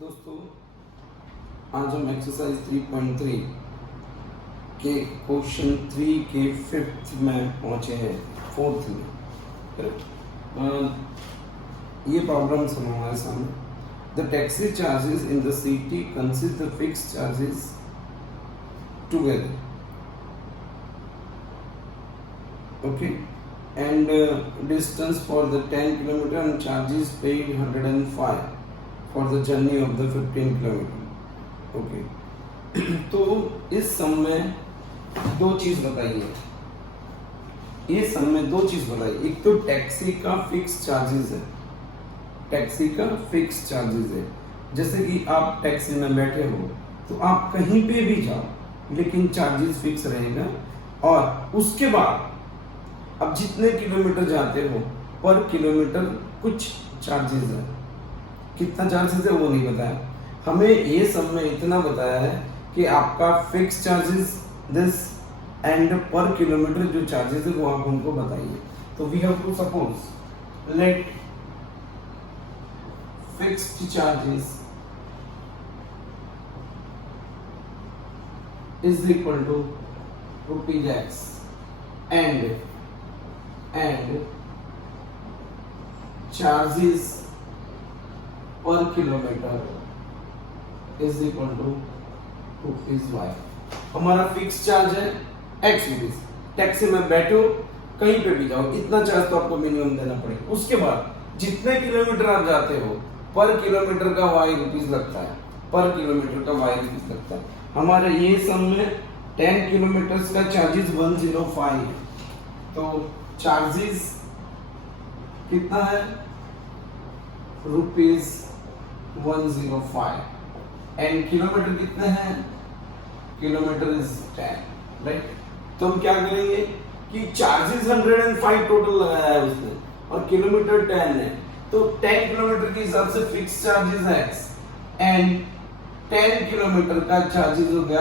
दोस्तों आज हम एक्सरसाइज 3.3 के क्वेश्चन 3 के 5th में पहुंचे हैं, 4th में। ये प्रॉब्लम्स हम हमारे सामने। The taxi charges in the city consist the fixed charges together, okay, and distance for the 10 kilometer and charges paid 105 for the journey of the 15 kilometer, okay। तो इस सम में दो चीज बताइए, ये सम में दो चीज बताइए। एक तो टैक्सी का फिक्स चार्जेस है, टैक्सी का फिक्स चार्जेस है। जैसे कि आप टैक्सी में बैठे हो तो आप कहीं पे भी जाओ लेकिन चार्जेस फिक्स रहेगा, और उसके बाद अब जितने किलोमीटर जाते हो पर किलोमीटर कुछ चार्जेस है। कितना चार्जेस है वो नहीं बताया हमें, ये सब में इतना बताया है कि आपका fix charges this and per kilometre जो चार्जेस है वो आप हमको बताइए। तो we have to suppose let fixed charges is equal to ₹X and charges per kilometer is equal to ₹Y। हमारा फिक्स चार्ज है X रुपीज। टैक्सी में बैठो कहीं पे भी जाओ इतना चार्ज तो आपको मिनिमम देना पड़ेगा। उसके बाद जितने किलोमीटर आप जाते हो पर किलोमीटर का Y रुपीज लगता है, पर किलोमीटर का Y रुपीज लगता है। हमारे ये सम में 10 किलोमीटर का चार्जेस 105 है, तो चार्जेस कितना है ₹105 एंड किलोमीटर कितने हैं, किलोमीटर इज 10, राइट। तो हम क्या करेंगे कि चार्जेस 105 टोटल लगाया है उसने और किलोमीटर 10 है, तो 10 किलोमीटर के हिसाब से फिक्स चार्जेस है X एंड 10 किलोमीटर का चार्जेस हो गया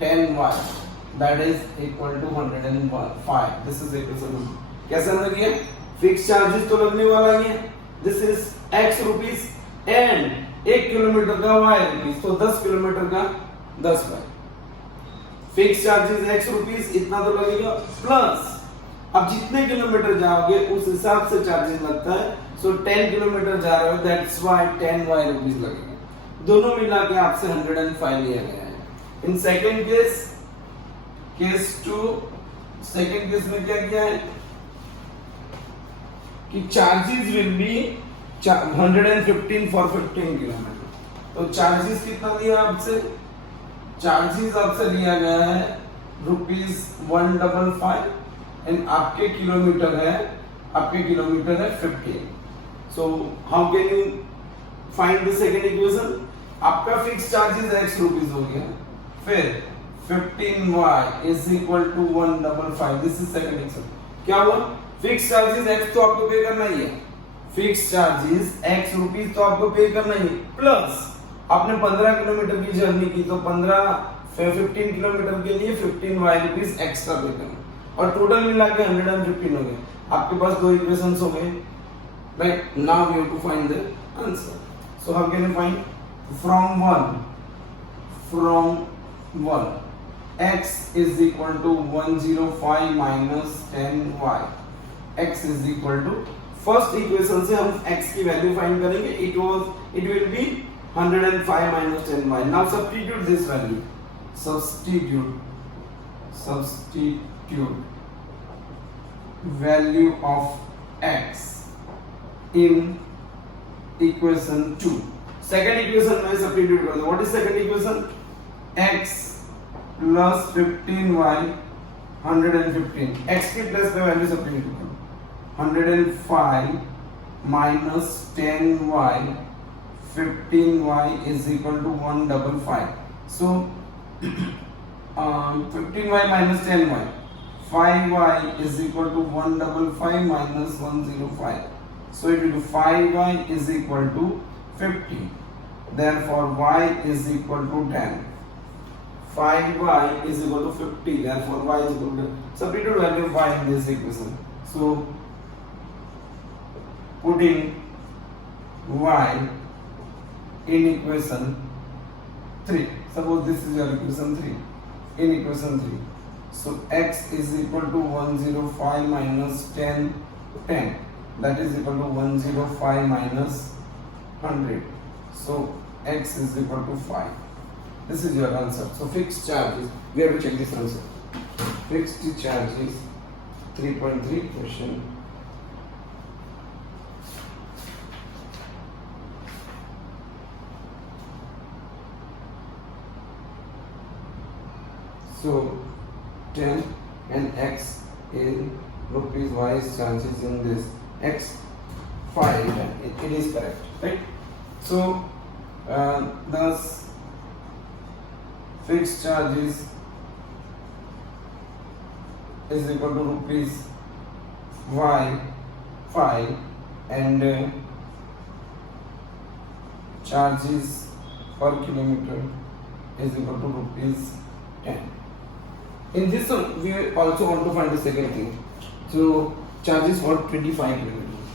110Y, that is equal to 105। this is equal to, कैसे हमने किया, फिक्स चार्जेस तो लगने वाला ही है, this is X rupees and 1 kilometre का Y रुपीस, तो 10 किलोमीटर का 10Y। Fix charges X rupees इतना तो लगेगा, प्लस अब जितने किलोमीटर जाओगे उस हिसाब से चार्जेस लगता है। सो 10 किलोमीटर जा रहे हो दैट्स व्हाई 10Y रुपीस लगेगा। दोनों मिला के आपसे 105 लिया गया है। In second case, case 2, second case में क्या किया है कि charges will be 115 for 15 kilometre. तो चार्जेस कितना दिया आपसे, चार्जेस आपसे लिया गया है ₹155 एंड आपके किलोमीटर है 15। So how can you find the second equation. आपका फिक्स चार्जेस X रुपीस हो गया, फिर 15Y is equal to 155। This is second equation. क्या हुआ, फिक्स चार्जेस X तो आपको पे करना ही है, फिक्स चार्जेस X रुपीस तो आपको पे करना ही है, प्लस आपने 15 किलोमीटर की जर्नी की तो 15 किलोमीटर के लिए 15Y रुपीस एक्स्ट्रा पे करना, और टोटल मिला के 115 हो गए। आपके पास दो इक्वेशंस हो गए, right. Now we have to find the answer. So how can you find from 1 X is equal to 105 minus 10Y। X is equal to, first equation से हम X की वैल्यू फाइंड करेंगे। it will be 105 minus 10Y। now substitute this value, substitute value of X in equation 2। Second equation में substitute कर दो। What is second equation, X plus 15Y 115, X की plus पे value substitute करो, 105 minus 10Y 15Y is equal to 155। So 15Y minus 10Y 5Y is equal to 155 minus 105। so it will be 5Y is equal to 50, therefore Y is equal to 10। 5Y is equal to 50, therefore Y is equal to 10। Substitute value of Y in this equation, so putting y in equation 3. Suppose this is your equation 3. In equation 3. So x is equal to 105 minus 10, 10. That is equal to 105 minus 100. So x is equal to 5. This is your answer. So fixed charges, we have to check this answer. Fixed charges 3.3 question. So 10 and x in rupees y chances in this x 5, it is correct, right? So thus fixed charges is equal to rupees y 5 and charges per kilometer is equal to rupees 10. In this one, we also want to find the second thing. So charges for 25 kilometers.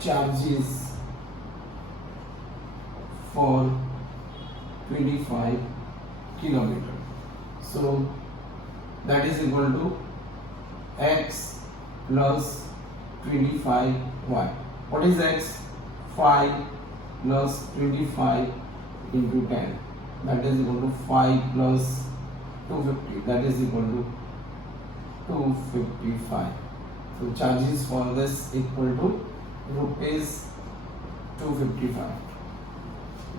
Charges for 25 kilometers. So that is equal to x plus 25y. What is x? 5 plus 25 into 10. That is equal to 5 plus 250. That is equal to 255. So charges for this equal to rupees 255.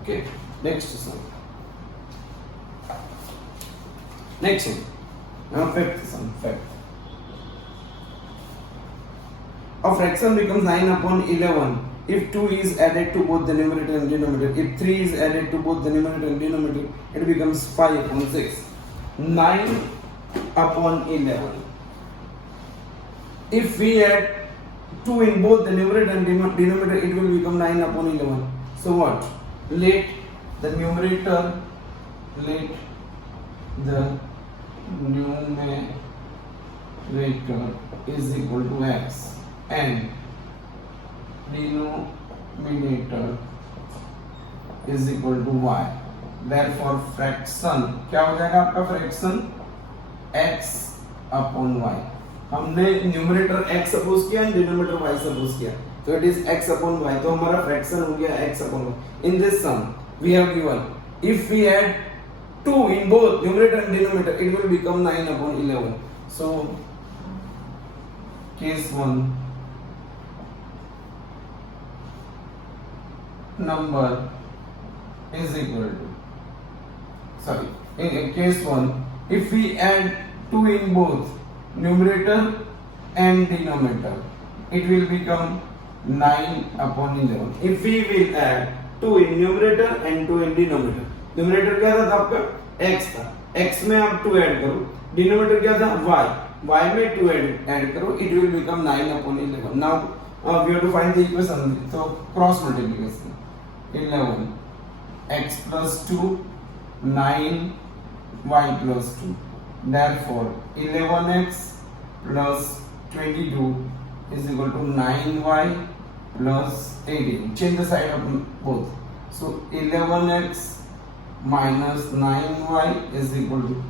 Okay. Next sum. Next one. Now fifth sum. Fifth. A fraction becomes 9 upon 11 if 2 is added to both the numerator and denominator. If 3 is added to both the numerator and denominator, it becomes 5 upon 6. 9 upon 11. If we add 2 in both the numerator and denominator, it will become 9 upon 11. So what? Let the numerator is equal to x and denominator is equal to y. Therefore fraction क्या हो जाएगा आपका fraction x upon y. हमने numerator x suppose किया and denominator y suppose किया, तो it is x upon y. तो हमारा फ्रैक्शन हो गया x upon y. In this sum we have given if we add 2 in both numerator and denominator, it will become 9 upon 11. So case 1, number is equal to, in case 1, if we add 2 in both numerator and denominator, it will become 9 upon 11. If we will add 2 in numerator and 2 in denominator, numerator क्या था आपका x था, x में आप 2 add करो, denominator क्या था y, y में 2 ऐड करो, it will become 9 upon 11. Now we have to find the equation. So cross multiplication. 11 x plus 2 9 y plus 2. Therefore 11x plus 22 is equal to 9y plus 18. Change the side of both. So 11x minus 9y is equal to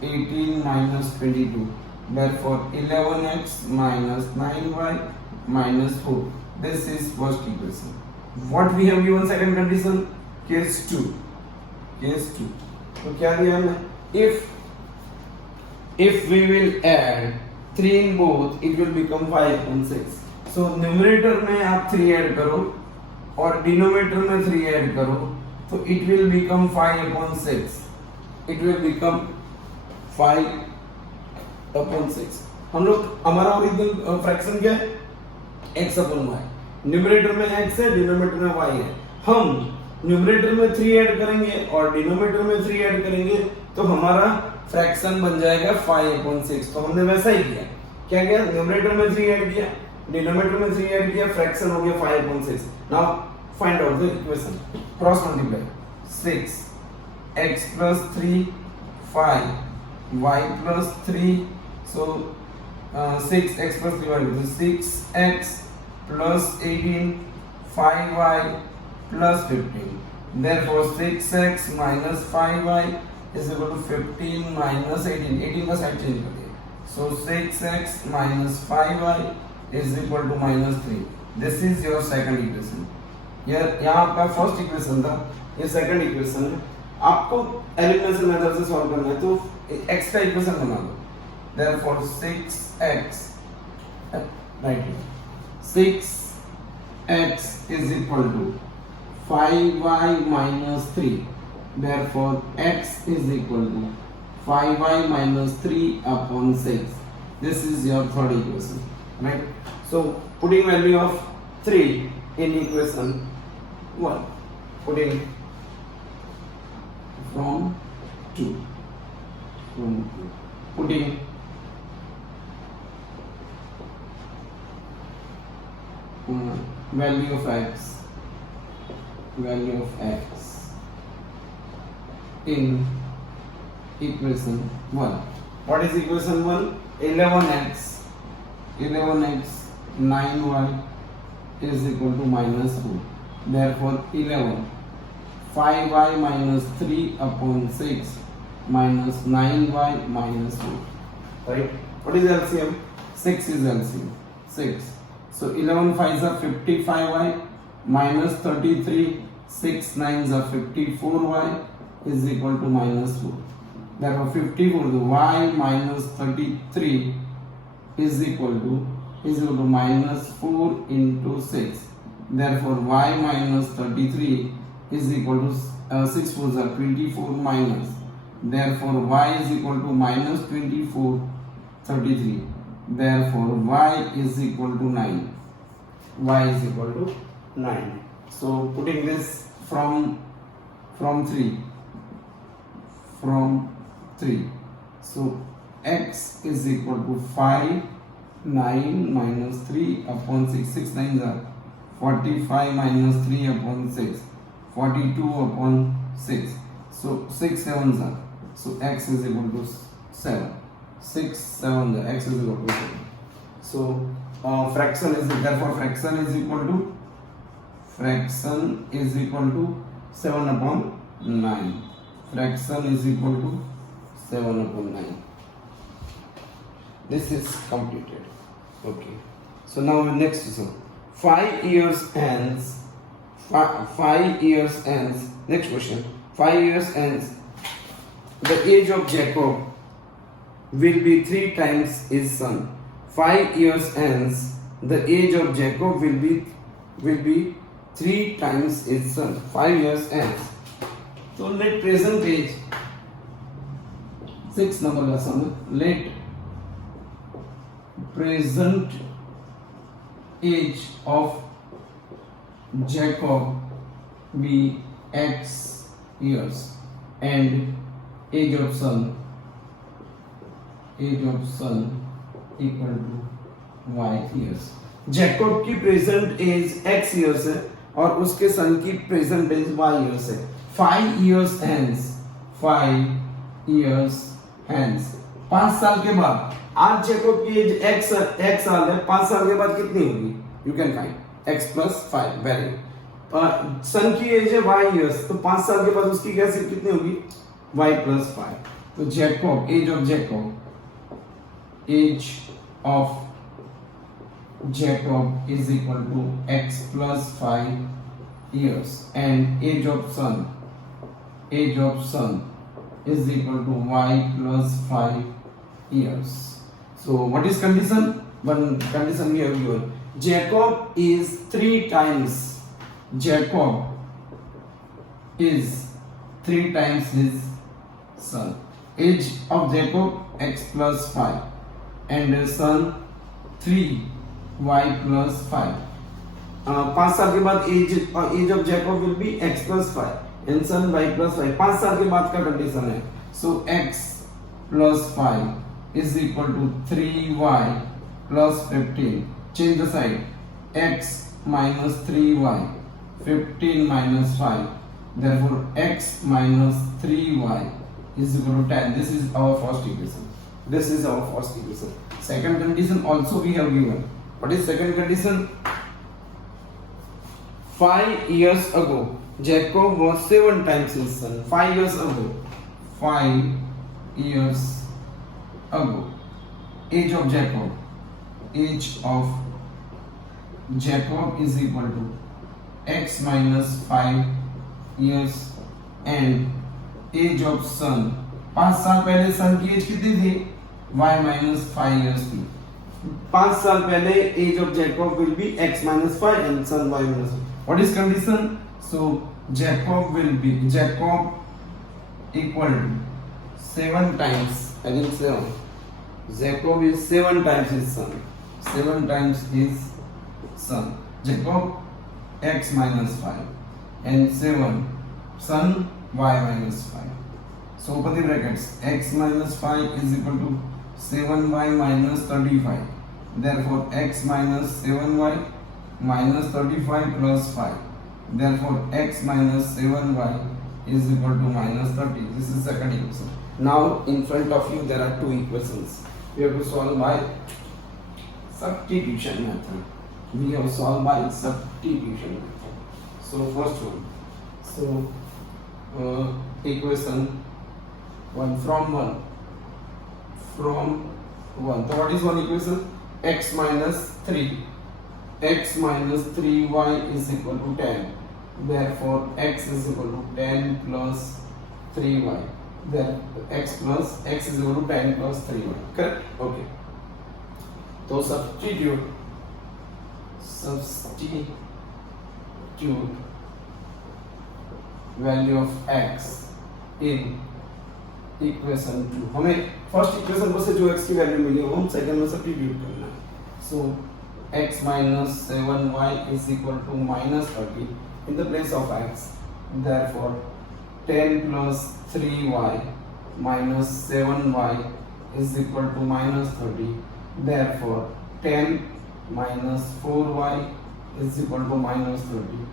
18 minus 22. Therefore 11x minus 9y minus 4. This is first equation. What we have given second condition? Case 2. Case 2. तो क्या दिया हमने? If we will add 3 in both, it will become 5 upon 6. So numerator में आप 3 add करो और denominator में 3 add करो, तो it will become 5 upon 6. It will become 5 upon 6. हम लोग हमारा ओरिजिनल फ्रैक्शन क्या है? x upon y. न्यूमरेटर में x है, डिनोमिनेटर में y है. हम न्यूमरेटर में 3 ऐड करेंगे और डिनोमिनेटर में 3 ऐड करेंगे तो हमारा फ्रैक्शन बन जाएगा 5 upon 6. तो हमने वैसा ही किया. क्या किया? न्यूमरेटर में 3 ऐड किया, डिनोमिनेटर में 3 ऐड किया, फ्रैक्शन हो गया 5 upon 6. Now find out the equation. Cross multiply. 6 x plus 3 5 y plus 3. So 6x plus 3y is 6x plus 18 5y plus 15. Therefore 6x minus 5y is equal to 15 minus 18. 18 का side change कर दिया. So 6x minus 5y is equal to minus 3. This is your second equation. यहाँ आपका first equation था, ये second equation है. आपको elimination method से सॉल्व करना है तो x का इक्वेशन बना दो. Therefore 6x right 6x is equal to 5y minus 3. Therefore x is equal to 5y minus 3 upon 6. This is your third equation, right? So putting value of 3 in equation 1, putting from 2, putting value of x in equation 1. What is equation 1? 11x 9y is equal to minus 2. Therefore 11 5y minus 3 upon 6 minus 9y minus 2. Right? What is LCM? 6 is LCM. 6. So 11 5s are 55y minus 33. 6 9s are 54y is equal to minus 2. Therefore 54, the y minus 33 is equal to minus 4 into 6. Therefore y minus 33 is equal to 6 4s are 24 minus. Therefore y is equal to minus 24 33. Therefore y is equal to 9. Y is equal to 9. So putting this from 3. So x is equal to 5 9 minus 3 upon 6. 6 9s are 45 minus 3 upon 6. 42 upon 6. So 6 7s are. So x is equal to 7. 6 7 x is equal to 7. So fraction is equal to 7 upon 9. Fraction is equal to 7 upon 9. This is completed. Okay. So now next one. 5 years ends. Next question. 5 years ends. The age of Jacob will be 3 times his son. 5 years ends. The age of Jacob will be 3 times his son. 5 years ends. So let present age 6 number का सम. Let present age of Jacob be x years and age of son equal to y years. Jacob की present age x years है और उसके son की present age y years है. 5 years hence 5 साल के बाद. आज जेकोब की एज x साल है. 5 साल के बाद कितनी होगी? You can find x plus 5. Very. Son की एज है y years, तो 5 साल के बाद उसकी कैसे कितनी होगी? y plus 5. तो Jacob age of Jacob is equal to x plus 5 years and age of son is equal to y plus 5 years. So what is condition? One condition we have given. Jacob is 3 times his son. Age of Jacob x plus 5 and son 3 y plus 5. 5 साल के बाद age of Jacob will be x plus 5 and son y plus 5. 5 साल के बाद का condition है. So x plus 5 is equal to 3y plus 15. Change the side. X minus 3y. 15 minus 5. Therefore x minus 3y is equal to 10. This is our first equation. Second condition also we have given. What is second condition? 5 years ago, Jacob was 7 times his son. 5 years ago. 5 years ago. Age of Jacob. Age of Jacob is equal to x minus 5 years and age of son. 5 साल पहले सन की as कितनी थी? y minus 5 years थी. 5 साल पहले age of Jacob will be x minus 5 and son y minus 5. What is condition? So Jacob equal to 7 times. I think 7. Jacob is 7 times his son. 7 times his son. Jacob x minus 5 and 7 son y minus 5. So open the brackets. X minus 5 is equal to 7y minus 35. Therefore x minus 7y minus 35 plus 5. Therefore x minus 7y is equal to minus 30. This is second equation. Now in front of you there are two equations. We have to solve by substitution method. We have solved by substitution method. So first one. So equation 1 from 1. So what is one equation? X minus 3. X minus 3y is equal to 10. Therefore x is equal to 10 plus 3y. Then x is equal to 10 plus 3y. Correct? Okay. So substitute value of x in equation 2. हमें first equation में से जो x की value मिली है वो हम second में substitute करना है. सो x minus 7y is equal to minus 30 in the place of x. Therefore 10 plus 3y minus 7y is equal to minus 30. Therefore 10 minus 4y is equal to minus 30.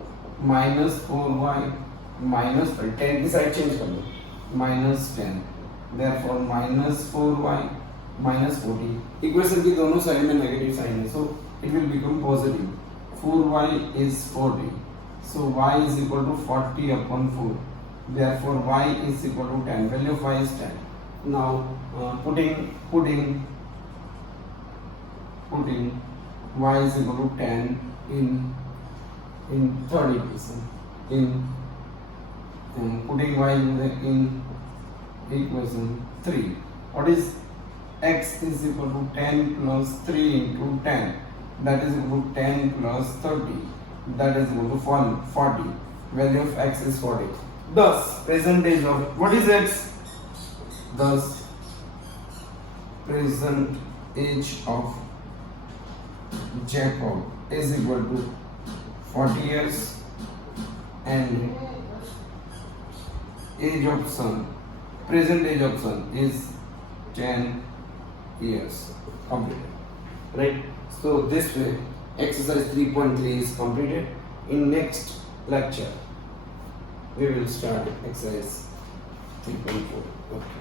Minus 4y minus 30. 10 की side change कर लो. Minus 10. Therefore minus 4y minus 40. Equation की दोनों side में negative sign है, so it will become positive. 4y is 40. So y is equal to 40 upon 4. Therefore y is equal to 10. Value of y is 10. Now putting y is equal to 10 in third equation. Putting y in equation 3. What is x is equal to 10 plus 3 into 10. That is equal to 10 plus 30. That is equal to 40. Value of x is 40. Thus, percentage of what is x? Thus, present age of Jacob is equal to 40 years and age of son, present age of son is 10 years. Completed. Right? So this way exercise 3.3 is completed. In next lecture we will start exercise 3.4. Okay.